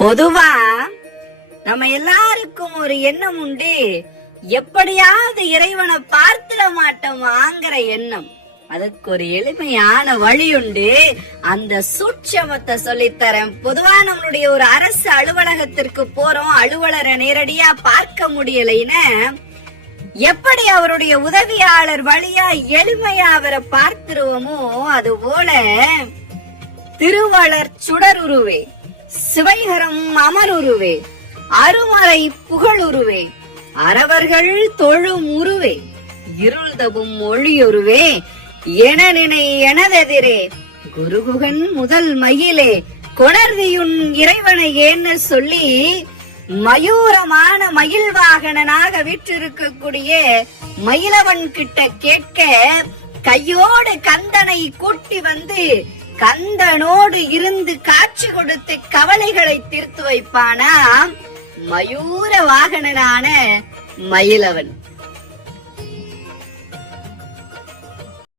பொதுவா நம்ம எல்லாருக்கும் ஒரு எண்ணம் உண்டு, எப்படியாவது இறைவனை பார்த்திட மாட்டோமாங்கிற எண்ணம். அதுக்கு ஒரு எளிமையான வழி உண்டு. அந்த சூட்சமத்தை சொல்லித்தரேன். பொதுவா நம்மளுடைய ஒரு அரசு அலுவலகத்திற்கு போறோம், அலுவலரை நேரடியா பார்க்க முடியலைன்னு எப்படி அவருடைய உதவியாளர் வழியா எளிமையா அவரை பார்த்திருவோமோ, அது போல திருவளர் சுடருருவே, சிவைகரம் அமருருவே, அருமறை புகழுருவே, அறவர்கள் தொழும் உருவே, இருள்தவும் ஒளியுருவே, என நினை எனதெதிரே, குருகுகன் முதல் மயிலே, கொணர்வியுன் இறைவனை ஏன்னு சொல்லி மயூரமான மயில் வாகனனாக விற்றிருக்கக்கூடிய மயிலவன் கிட்ட கேட்க, கையோடு கந்தனை கூட்டி வந்து கந்தனோடு இருந்து காட்சி கொடுத்து கவலைகளை தீர்த்து வைப்பானா மயூர வாகனனான மயிலவன்.